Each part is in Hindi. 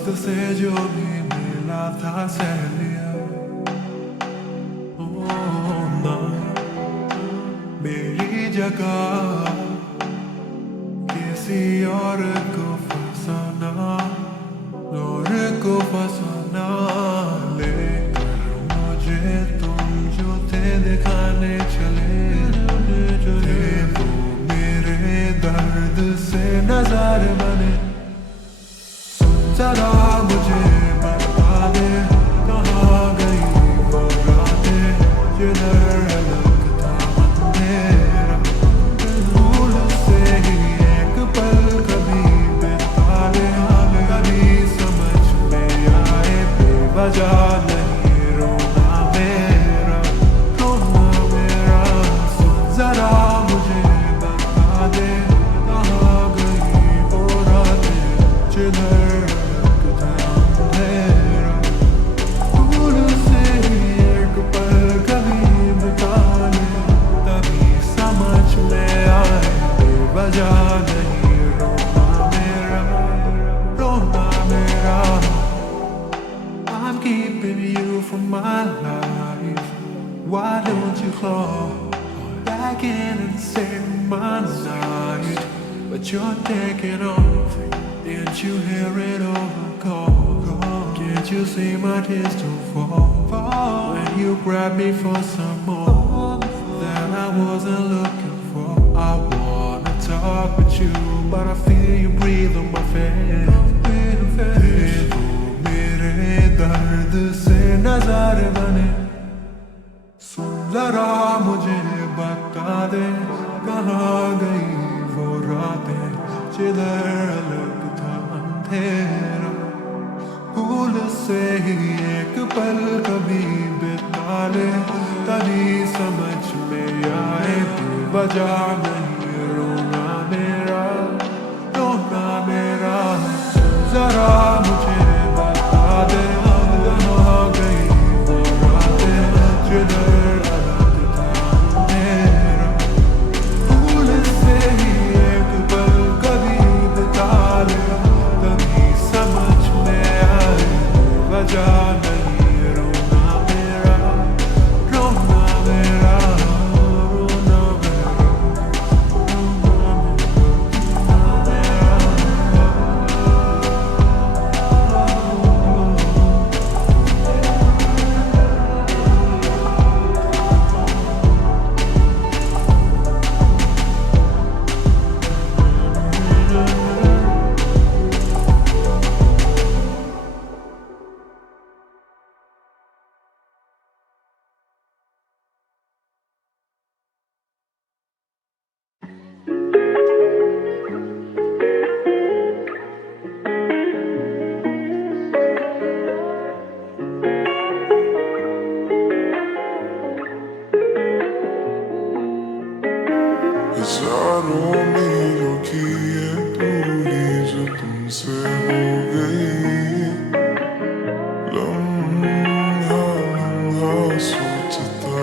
वक्त से जो भी मिला था सह लिया। ओ ना, मेरी जगह किसी और को फसाना, और को फसाना। लेकर मुझे तुम जो थे दिखाने चले थे, वो मेरे दर्द से नजारे बने। जरा मुझे बता दे कहाँ गई वो रातें, जिधर अलग था अंधेरा। भूल से ही एक पल कभी बिता ले, कभी समझ में आए बेवजह नहीं रोना मेरा, रोना मेरा। सुन जरा मुझे बता दे कहाँ गई वो रातें, जिधर I'm keeping you from my life. Why don't you call back in and save my night? But you're taking off. Didn't you hear it over call? Can't you see my tears to fall when you grab me for some more that I wasn't looking for? I wanna talk with you, but I feel you breathe on my face. मेरे दर्द से नजारे बने। सुन जरा मुझे बता दे कहाँ गई वो रातें, जिधर अलग था अंधेरा। भूल से ही एक पल कभी बिता ले, तभी समझ में आए बेवजह नहीं रोना मेरा, रोना मेरा। जरा मुझे बता दे कहाँ गई वो रातें, जिधर अलग था अंधेरा। भूल से ही एक पल कभी बिता ले, तभी समझ में आए बेवजह नहीं रोना मेरा, रोना मेरा, रोना हजारों मीलों की ये दूरी जो तुमसे हो गई, लम्हा लम्हा सोचता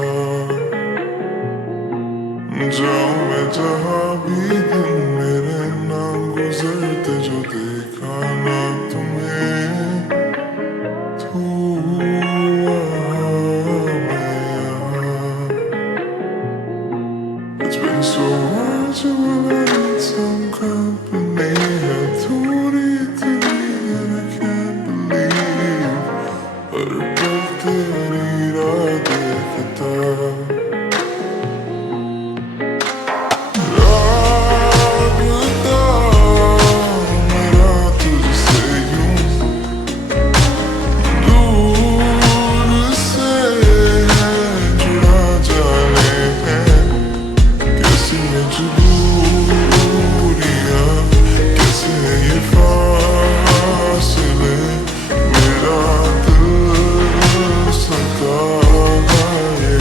जाऊं मैं जहाँ भी दिन मेरे नाम गुजरते, जो देखा ना तुम्हें तू It's been so much of I need some company. थोड़ी इतनी and I can't believe हर पल तेरी राह देखता। राबता मेरा तुझसे यूं दूर से जुड़ा जाने है, कैसी मजबूरियाँ, कैसे ये फासले, मेरा दिल सता है।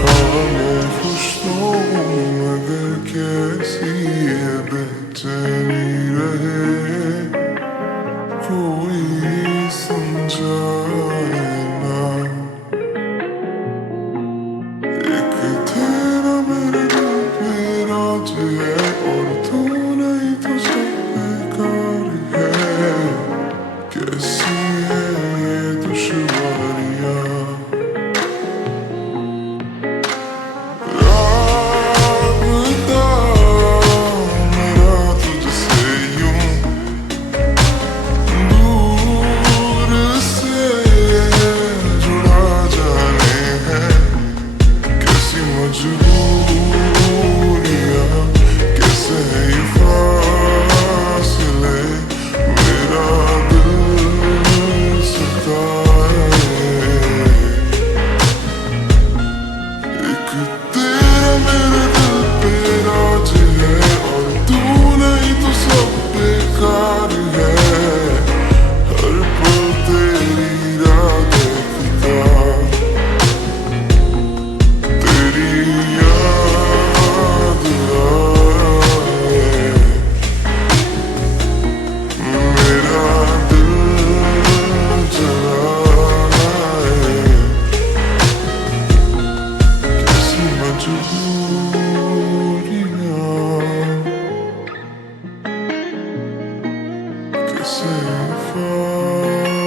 हाँ मैं खुश तो हूँ मगर कैसी ये बेचैनी रहे, कोई समझाए ना। एक तेरा मेरे दिल पे राज है, और तू नहीं तो सब बेकार। से फासले।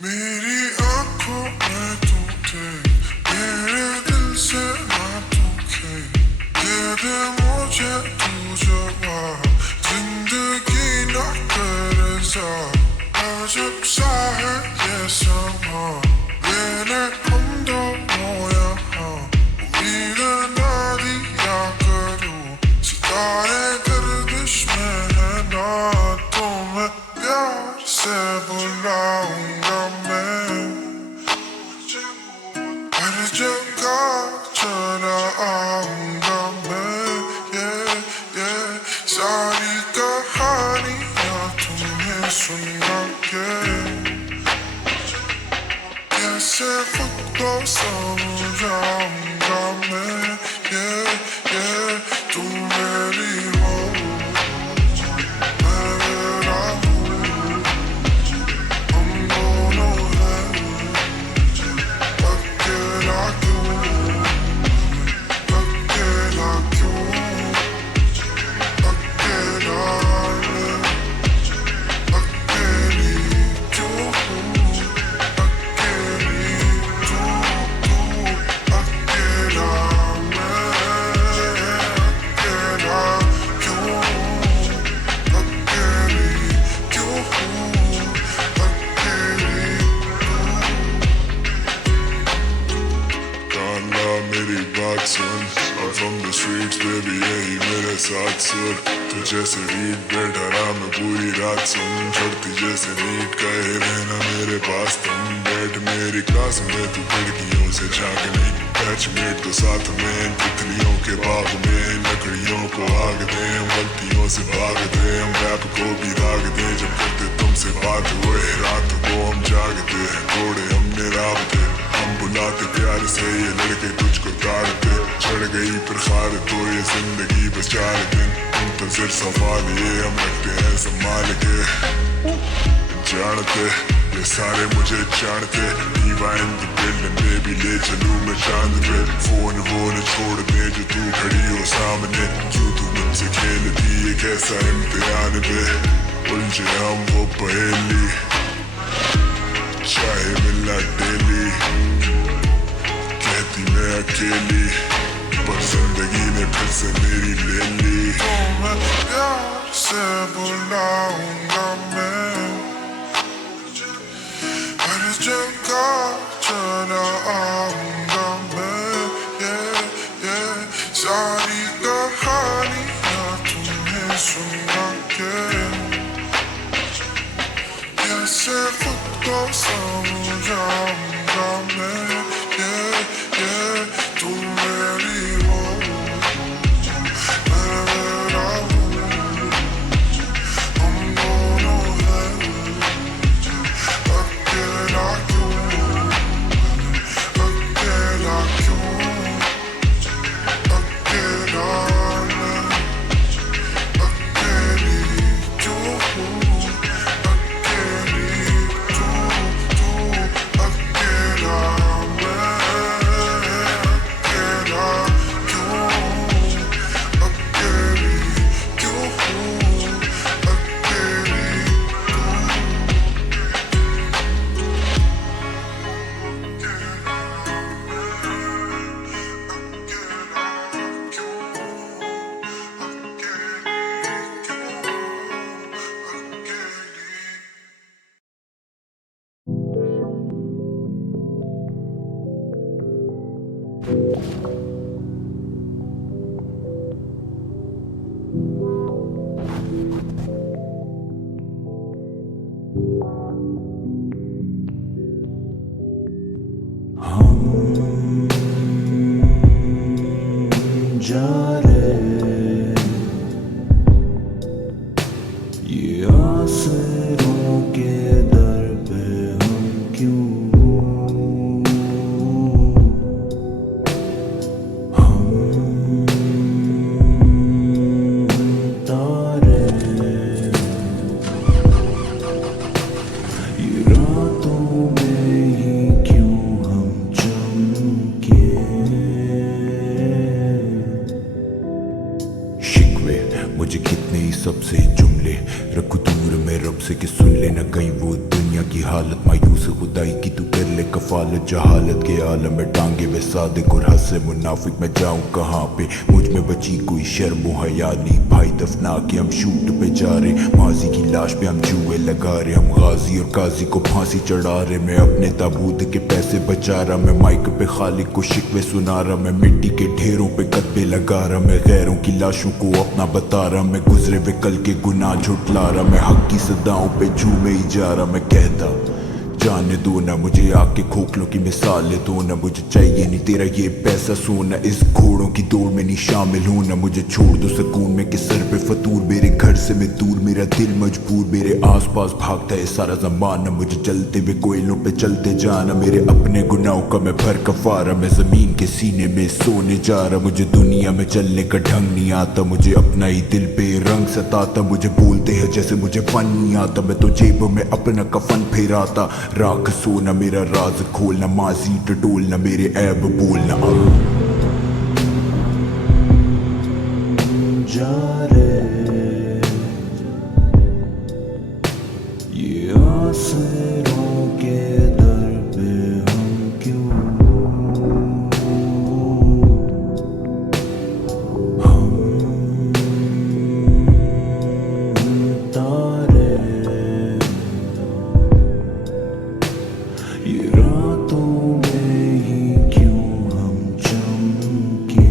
मेरी आंखों में तू थे, मेरे दिल से ना तू खे। दे दे मुझे तू जवाब, जिंदगी ना करे ज़ाब। अजब सा है ये समा, लेने हम दोनों यहाँ। उम्मीद ना दिया करो, सितारे गर्दिश में है ना। तो मैं प्यार से बुलाऊंगा मैं, हर जगह चला आऊंगा मैं। ये सारी कहानियाँ तुम्हें सुना के, कैसे खुद को समझाऊंगा मैं। ये तुम मेरी हो, मैं मेरा हूँ। हम दोनों हैं, अकेला क्यों, अकेला क्यों, अकेला मैं, अकेली क्यों हूँ, अकेली तू, अकेला मैं, अकेला क्यों हूँ, अकेली क्यों हूँ, अकेली तू। कान्हा मेरी बात सुन, I'm from the streets baby, यही मेरे साथ सुर। तू जैसे रीत बैठा रहा मैं पूरी रात सुन, चढ़ती जैसे नीट कहे रहना मेरे पास तुम। बैठ मेरी क्लास में तू खिड़कियों से झांकने, बैचमेट तो साथ में तितलियों के बाग में। लकड़ियों को आग दे, हम गलतियों से भाग दे, हम रैप को भी दाग दे। जब करते तुमसे बात हुए रात को हम जागते, तोड़े हमने राबते, हम बुलाते प्यार से ये लड़के तुझको ताड़ते। चढ़ गई फिर खार तो ये जिंदगी बस 4 दिन, मुंतज़िर संभालिए हम रखते हैं संभाल के। जानते ये सारे मुझे जानते, दीवा इन द बिल्डिंग बेबी, ले चलूं मैं चांद पे। फोन वोन छोड़ दे जो तू खड़ी हो सामने, क्यों तू मुझसे खेलती है कैसा इम्तिहान पे। उलझे हम वो पहेली, चाहे मिलना डेली, कहती मैं अकेली, पर जिंदगी ने फिर से मेरी ले ली। तो मैं प्यार से बुलाऊंगा मैं, हर जगह चला आऊंगा मैं। ये सारी कहानियाँ तुम्हें सुना के, कैसे खुद को समझाऊंगा मैं। ये तुम मेरी हो, मैं मेरा हूँ। हम दोनों हैं, अकेला क्यों, अकेला क्यों, अकेला मैं, अकेली क्यों हूँ, अकेली तू, अकेला मैं, अकेला क्यों, अकेली क्यों हूँ, अकेली तू। जा रे ये आसरों के दर पे हम क्यों, हम मुझे कितने ही सबसे जुमले रखू दूर में रब से कि सुन ले ना कहीं वो दुनिया की हालत मायूस खुदाई की तू कर ले कफालत जहालत के आलम में टांगे वे सादिक और हंसे मुनाफिक मैं जाऊं कहाँ पे मुझ में बची कोई शर्म हया नहीं भाई दफना के हम शूट पे जा रहे माजी की लाश पे हम जुए लगा रहे हम गाजी और काजी को फांसी चढ़ा रहे मैं अपने ताबूत के पैसे बचा रहा मैं माइक पे खालिक को शिकवे सुना रहा मैं मिट्टी के ढेरों पे कदबे लगा रहा मैं गैरों की लाशों को अपना बता रहा मैं गुजरे वे कल के गुनाह झुटला रहा मैं हक की सदाओं पे झूमे ही जा रहा मैं कहता जाने दो ना मुझे आके खोखलों की मिसालें दो ना मुझे चाहिए नहीं तेरा ये पैसा सोना इस घोड़ों की दौड़ में नहीं शामिल हूं ना मुझे छोड़ दो सुकून में कि सर पे फतूर मेरे घर से मैं दूर मेरा दिल मजबूर मेरे आसपास भागता है सारा जमाना मुझे चलते हुए कोयलों पे चलते जाना मेरे अपने गुनाहों का मैं भर कफारा मैं जमीन के सीने में सोने जा रहा मुझे दुनिया में चलने का ढंग नहीं आता मुझे अपना ही दिल पे रंग सताता मुझे बोलते हैं जैसे मुझे फन नहीं आता मैं तो जेब में अपना कफन फेराता राख सोना मेरा राज खोलना माजी टटोलना मेरे ऐब बोलना जा रे ये आसरों के दर पे हम क्यों हम तारे ये रातों में ही क्यों हम चमके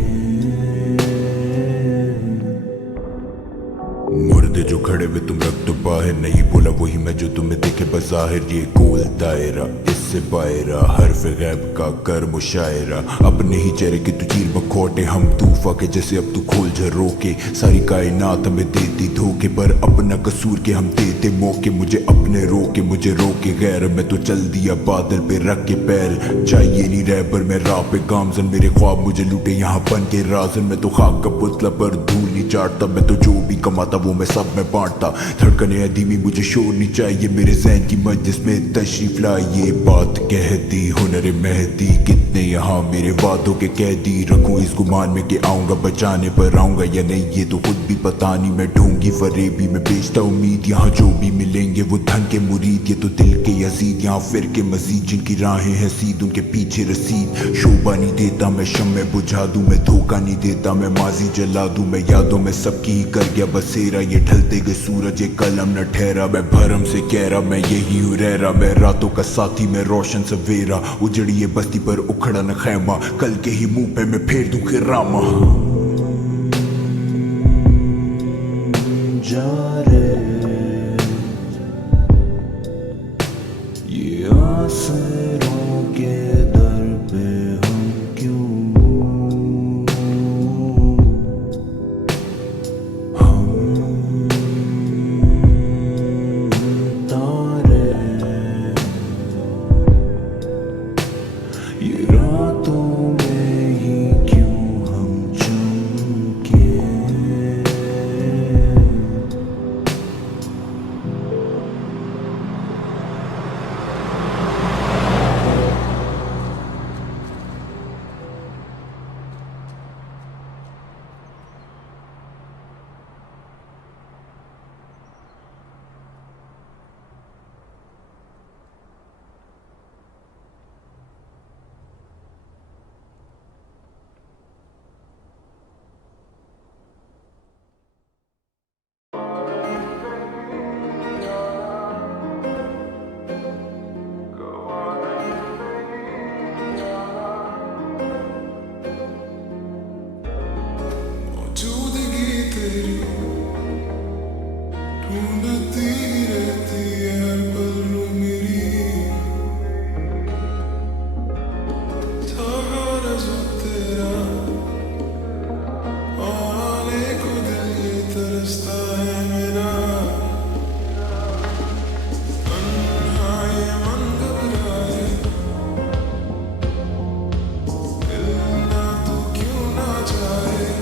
मुर्दे जो खड़े हुए तुम रख दो बाहर नहीं बोला वही मैं जो तुम्हें दिखे बज़ाहिर ये गोल दायरा इससे बायरा हर्फ गैब का कर मुशायरा अपने ही चेहरे के तू चीर बखोटे हम तूफा के जैसे अब तू खोल झरो के सारी कायनात हमें देती धोखे पर अपना कसूर के हम देते मौके मुझे अपने रोके मुझे रोके गैर मैं तो चल दिया बादल पे रख के पैर चाहिए नहीं रहबर मैं राह पे गामजन मेरे ख्वाब मुझे लूटे यहाँ बन के राजन मैं तो खाक का पुतला पर धूल नहीं चाटता मैं तो जो भी कमाता वो मैं सब में बांटता धड़कने अदीमी मुझे शोर नहीं चाहिए मेरे ज़हन की मजलिस में तशरीफ लाई ये बात कहती हुनर मेहदी कितने यहाँ मेरे वादों के कैदी रखूं इस गुमान में कि आऊंगा बचाने पर आऊंगा या नहीं ये तो खुद भी पता नहीं मैं ढूंढी फरेबी में बेचता उम्मीद यहाँ जो भी मिलेंगे वो धन के मुरीद ये तो दिल के यजीद यहाँ फिर के मजीद जिनकी राहें हैं सीध उनके पीछे रसीद शोभा नहीं देता मैं शम्मे बुझा दूं मैं धोखा नहीं देता मैं माजी जला दूं मैं यादों में सबकी ही कर गया बसेरा ये ढलते गए सूरज ये कलम न ठहरा मैं भरम से कह रहा मैं यही हूँ रह रहा मैं रातों का साथी मैं रोशन सवेरा उजड़ी ये बस्ती पर उखड़ा न खैमा कल के ही मुंह पे मैं फेर दूं खिरामा जा रे ये आसरों के दर पे हम क्यों हम तारे ये रातों में ही क्यों हम चमके मौजूदगी तेरी ढूंढती रहती है हर पल रू मेरी सहारा जो तेरा आने को दिल ये तरसता है मेरा तन्हा ये मन घबराए दिल ना तू क्यों ना चाहे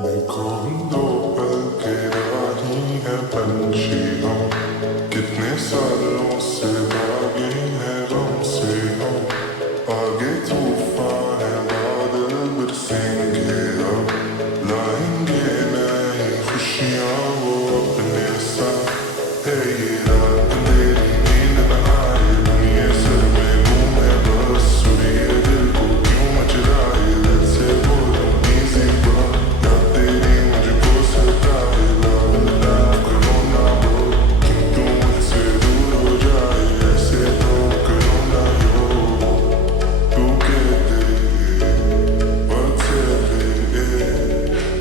देखो हम दो पल के राही है पंछी हम, कितने सालों से भागे हैं गम से हम। आगे तूफान है बादल बरसेंगे अब, लाएंगे नई खुशियाँ वो अपने साथ। है ये रात अंधेरी नींद न आए, दुनिया सर में घूमे बस सुरिए दिल को क्यों मचराए। दिल से बोलो easy but या तेरी मुझको सताए। love love करो ना बोल क्यों तू मुझसे दूर हो जाए। ऐसे तो करो ना यो, तू कहते वक्त से ले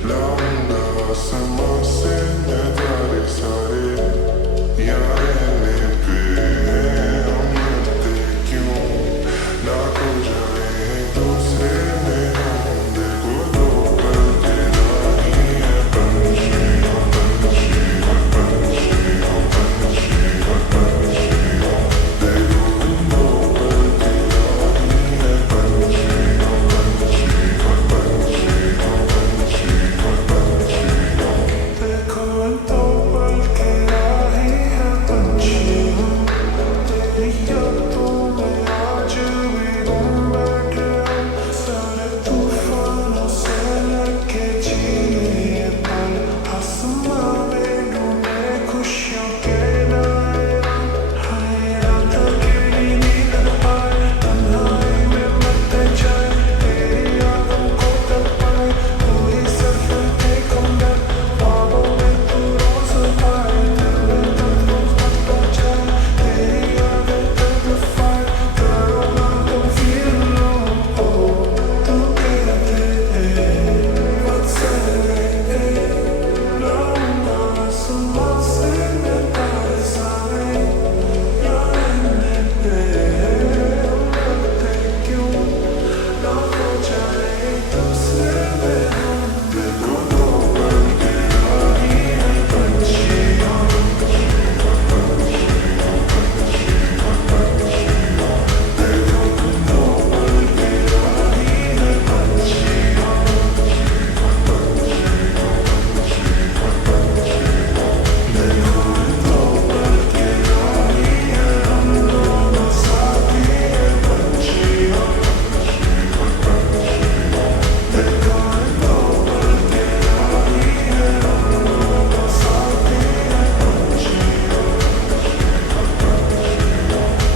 लाऊंगा आसमां से मैं तारे सारे। यहाँ रहने पे हम मरते क्यों ना खो जाए दूसरे में हम। देखो दो पल के राही है पंछी हम, पंछी हम, पंछी हम, पंछी हम, पंछी हम। देखो दो पल के राही है पंछी हम, पंछी हम, पंछी हम, पंछी हम, पंछी हम। देखो दो पल के राही है पंछी हम, तेरी यादों में आज भी गुम बैठे हम। सारे तूफानों से लगे जिए पल, आसमां में ढूंढे खुशियों के नए रंग। हाय रात अकेली नींद न आए, तन्हाई में मरते जाए, तेरी यादों को तड़पाए। कोई सफर टेक ऑन दैट, ख्वाबों में तू रोज आए। दिल में दर्द वो खत्म हो जाए, तेरी यादें तड़पाए। करो ना तुम feel alone, तू कहते वक्त से लाऊंगा आसमां से मैं तारे सारे। यहाँ रहने पे हम मरते क्यों ना हो जाए दूसरे में हम। देखो दो पल के राही है पंछी हम, पंछी हम, पंछी हम, पंछी हम, पंछी हम। देखो दो पल के राही है पंछी हम, पंछी हम, पंछी हम, पंछी हम, पंछी हम। देखो दो पल के राही है हम दोनों साथी है पंछी हम, पंछी हम, पंछी हम। देखो दो पल के राही है हम दोनों साथी है पंछी हम, पंछी हम, पंछी हम।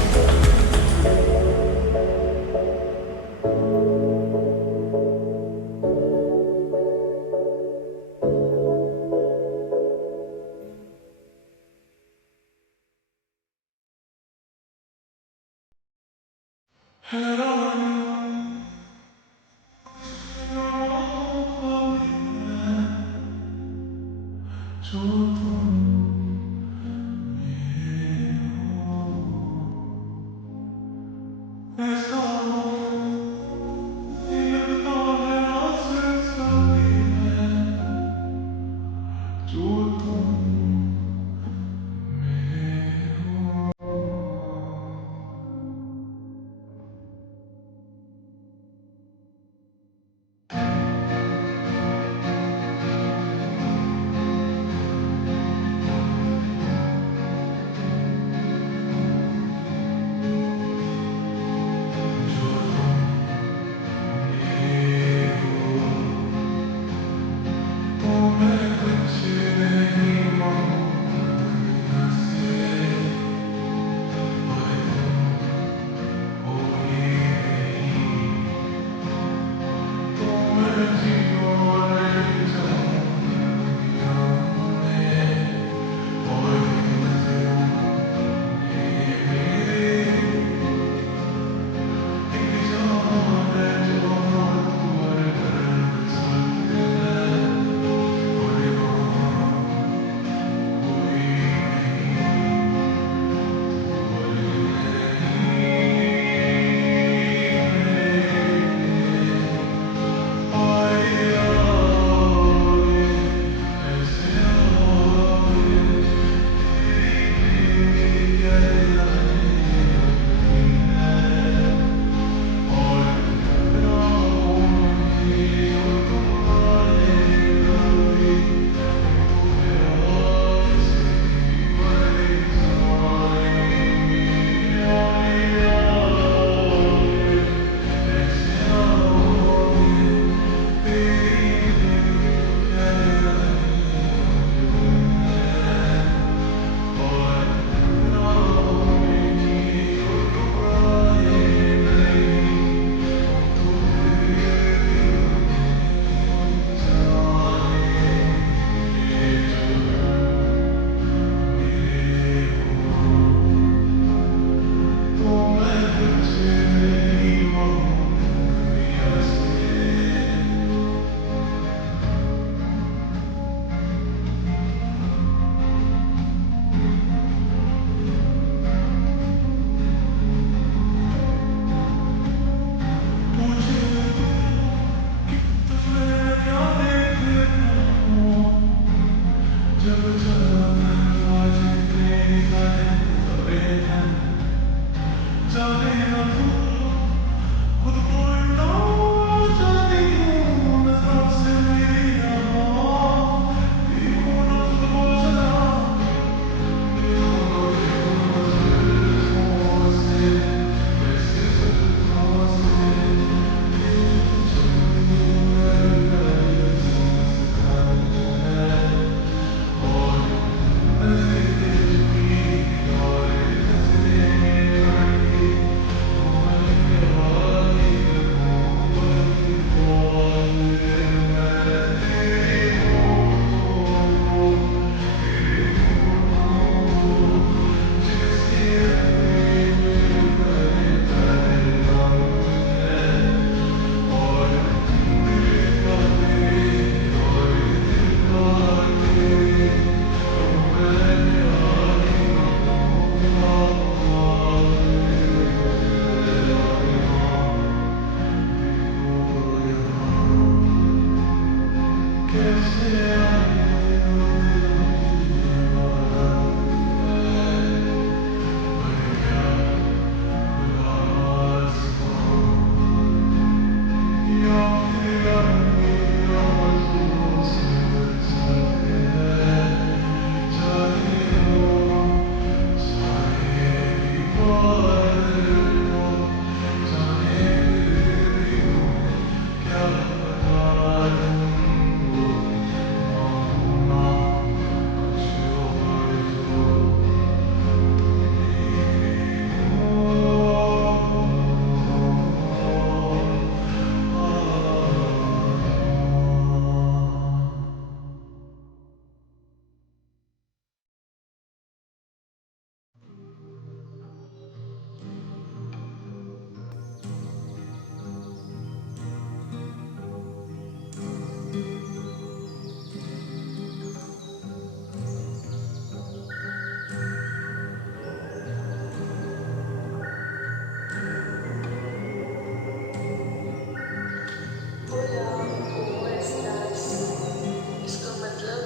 इसका मतलब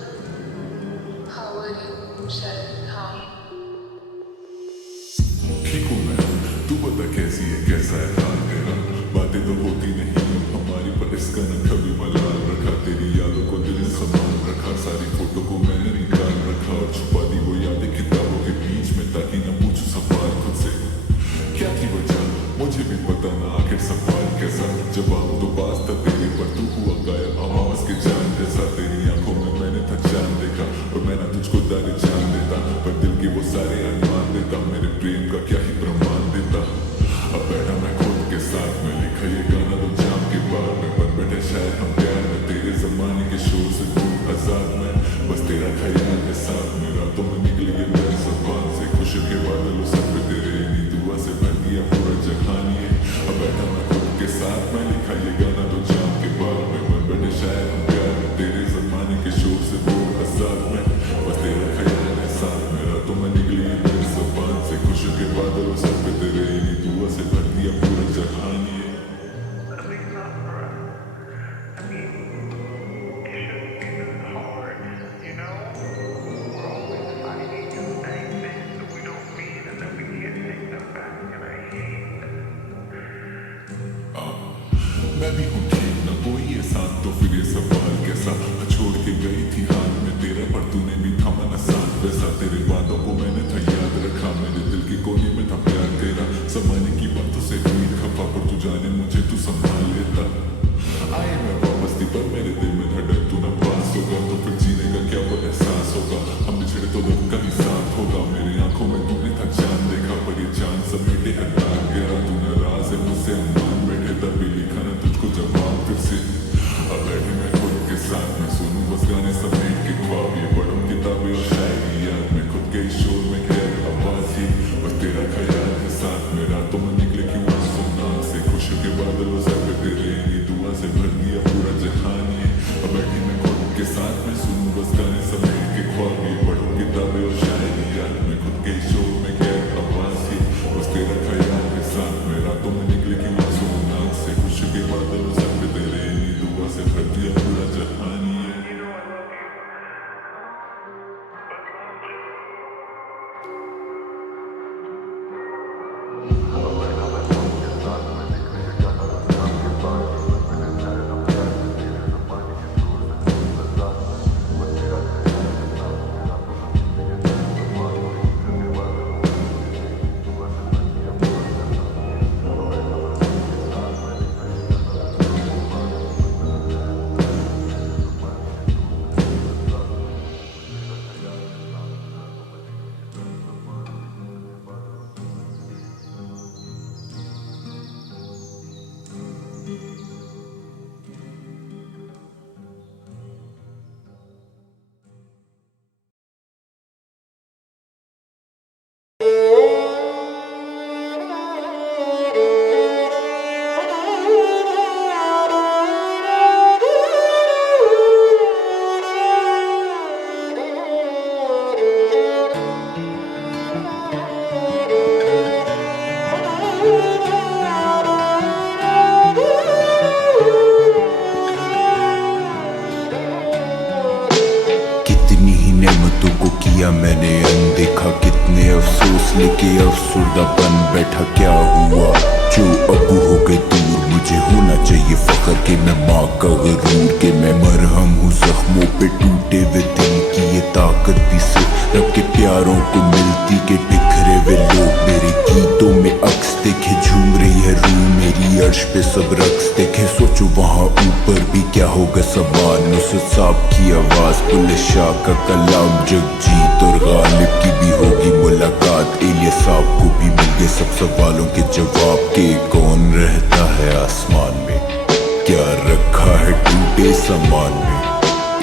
हाउ आर यू शायद हाँ ठीक हूँ मैं, तू बता कैसी है, कैसा है हाल तेरा। बातें तो होती नहीं हमारी, पर इसका न कभी मलाल रखा। तेरी यादों को दिल संभाल रखा, सारी फोटो को मैंने निकाल रखा और छुपा दी वो यादें किताबों के बीच में, ताकि न पूछूं सवाल खुद से क्या थी वजह, मुझे भी पता ना आखिर सवाल कैसा। जवाब तो पास था तेरे, पर तू हुआ गायब आवाज के जान जैसा। तेरी आंखों में मैंने था चांद देखा, और मैं ना तुझको तारे जान देता, पर दिल के वो सारे अरमान देता। मेरे प्रेम का क्या ही प्रमाण देता। अब बैठा मैं खुद के साथ में, लिखा ये गाना तो जाम के बाद में, पर बैठे शायद हम प्यार में, तेरे जमाने के शोर से दूर आजाद में। बस तेरा ख्याल है साथ में, रातों में निकली ये मेरी जुबान से, खुशी के बादलों सर पे तेरे इन्हीं दुआ से भर दिया पूरा जहान ये। अब बैठा मैं खुद के साथ में, लिखा ये गाना तो जाम के बाद में, पर बैठे शायद हम प्यार में, तेरे जमाने के शोर से दूर आजाद में। बस तेरा ख्याल है साथ में, रातों में निकली ये मेरी जुबान से, खुशी के बादलों सर पे तेरे इन्हीं दुआ से भर दिया पूरा जहान ये। At least not for us. I mean, it shouldn't be this hard, you know? We're always fighting and saying things that we don't mean and then we can't take them back, and I hate that. मैं भी हूँ ठीक ना कोई ये साथ, तो फिर ये सवाल कैसा। छोड़ के गई थी हाथ में तेरा, पर तूने भी थामा ना साथ वैसा। तेरे बातों को मैंने था याद रखा, मेरे दिल के कोने में था प्यार तेरा। जमाने की बातों से हुई खफा, पर तू जाने मुझे तू संभाल लेता। आए मैं वापस थी, पर मेरे दिल में था डर तू ना पास होगा, तो फिर जीने का क्या वो एहसास होगा। हम बिछड़े तो रब का ही साथ होगा, मेरी आंखों में तूने था चांद देखा, पर ये चांद समेटे हटा गया। तू नाराज है मुझसे, हम मान बैठे तभी लिखा ना तुझको जवाब फिर से। अब बैठे मैं खुद के साथ में, सुनूं बस गाने समेट के ख्वाब, ये पढ़ूं किताबें और शायरी याद में, खुद के ही शोर में खैर आवाज ही। बस तेरा ख्याल है साथ में, रातों में निकले क्यों आंसू नाक से, खुशी के बादलों सर पे तेरे इन्हीं दुआ से भर दिया पूरा जहान ये। अब बैठे मैं खुद के साथ में, सुनूं बस गाने समेट के ख्वाब, ये पढ़ूं किताबें और शायरी याद में, खुद के ही शोर में खैर आवाज ही। बस तेरा ख्याल है साथ में, रातों में निकले क्यों आंसू नाक से, खुशी के बादलों सर पे तेरे इन्हीं दुआ से भर दिया पूरा जहान ये। You know I love you, but love just किया मैंने अनदेखा, कितने अफसोस लेके अफसुर्दा बन बैठा। क्या हुआ जो अबू हो गए दूर, मुझे होना चाहिए फख्र कि मैं माँ का गरूर, के मैं मरहम हूँ जख्मों पे टूटे हुए दिल की। ये ताकत भी सिर्फ रब के प्यारों को मिलती, के बिखरे हुए लोग मेरे गीतों में अक्स देखे। झूम रही है रूह मेरी अर्श पे सब रक्स देखे। सोचो वहाँ ऊपर भी क्या होगा सवाल, नुसरत साहब की आवाज, बुल्ले शाह का कलाम, जगजीत और गालिब की भी होगी मुलाकात। इलियास साहब को भी मिल गए सब सवालों के जवाब, के कौन रहता है आसमान में, क्या रखा है टूटे सामान में।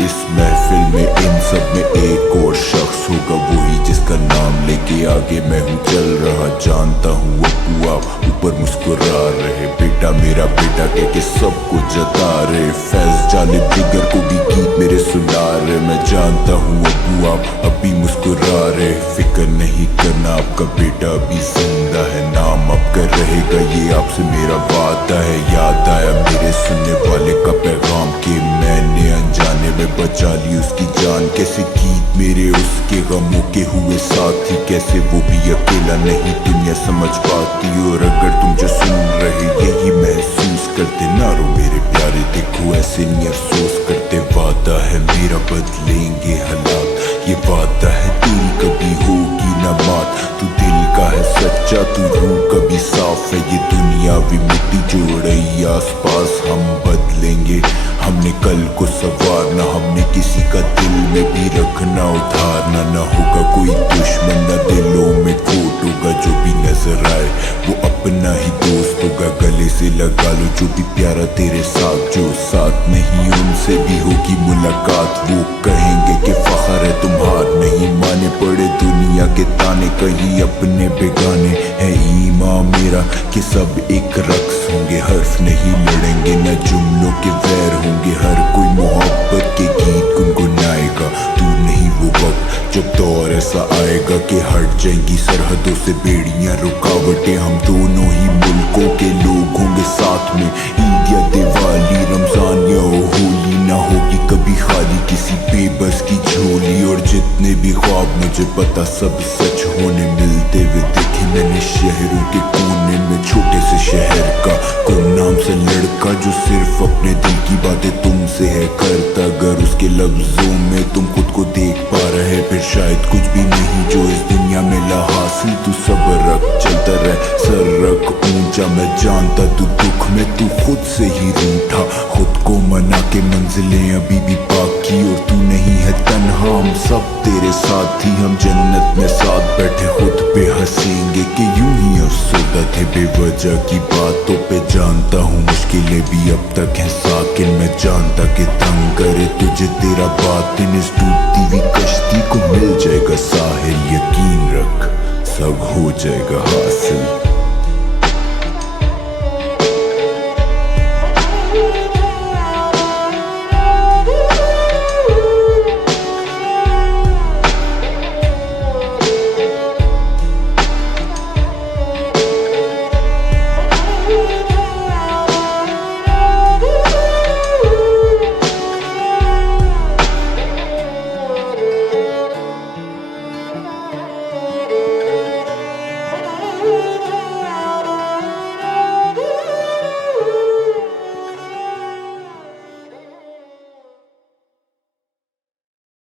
इस महफिल में इन सब में एक और शख्स होगा, वही जिसका नाम लेके आगे मैं हूँ चल रहा। जानता हूँ अबू आप ऊपर मुस्कुरा रहे, बेटा मेरा बेटा कह के सबको जता रहे। फैज जालिब जिगर को भी गीत मेरे सुना रहे। मैं जानता हूँ अबू आप अभी मुस्कुरा रहे, फिक्र नहीं करना आपका बेटा अभी जिंदा है, नाम आपका रहेगा ये आपसे मेरा वादा है। याद आया मेरे सुनने वाले का पैगाम कि मैंने अनजाने में बचा ली उसकी जान। कैसे गीत मेरे उसके गमों के हुए साथी, कैसे वो भी अकेला नहीं दुनिया समझ पाती। और अगर तुम जो सुन रहे यही महसूस करते, ना रो मेरे प्यारे देखो ऐसे नहीं अफसोस करते। वादा है मेरा बदलेंगे हालात, ये वादा है तेरी कभी होगी ना बात। तू दिल का है सच्चा, तू रूह कभी साफ है। ये दुनिया भी मिट्टी जो रही आस पास, हम बदलेंगे। हमने कल को संवारना, हमने किसी का दिल में भी रखना उधारना। ना होगा कोई दुश्मन, ना दिलों में खोट होगा। जो भी नजर आए वो अपना ही दोस्त होगा, गले से लगा लो जो भी प्यारा तेरे साथ। जो साथ नहीं उनसे भी होगी मुलाकात, वो कहेंगे कि फख्र है तुम हार नहीं माने। पड़े दुनिया के ताने कहीं अपने बेगाने, है ईमान मेरा कि सब एक रक्स होंगे। हर्फ नहीं लड़ेंगे न जुमलों के वैर होंगे, हर कोई मोहब्बत के गीत गुनगुनाएगा। दूर नहीं वो वक्त जब दौर ऐसा आएगा कि हट जाएंगी सरहदों से बेड़ियां रुकावटें। हम दोनों ही मुल्कों के लोग होंगे साथ में, ईद या दिवाली, रमजान या होली। ना होगी कभी खाली किसी बेबस की झोली, और जितने भी ख्वाब मुझे पता सब सच होने मिलते हुए देखे मैंने शहरों के कोने में। छोटे से शहर का गुमनाम सा लड़का जो सिर्फ अपने दिल की बातें तुमसे है करता। अगर उसके लफ्जों में तुम खुद को देख पा रहे, फिर शायद कुछ भी नहीं जो इस दुनिया में ला हासिल। तू सब्र रख चलता रह, सर रख ऊंचा। मैं जानता तू दुख में तू खुद से ही रूठा, खुद को मना के मंजिलें अभी भी बाकी। और तू नहीं है तन्हा, हम सब तेरे साथ ही। हम जन्नत में साथ बैठे खुद पे हंसेंगे कि यूं ही अफसरदा थे बेवजह की बातों पे। जानता हूँ मुश्किलें भी अब तक हैं साकिन, मैं जानता कि तंग करे तुझे तेरा बातिन। इस डूबती हुई कश्ती को मिल जाएगा साहिल, यकीन रख सब हो जाएगा हासिल।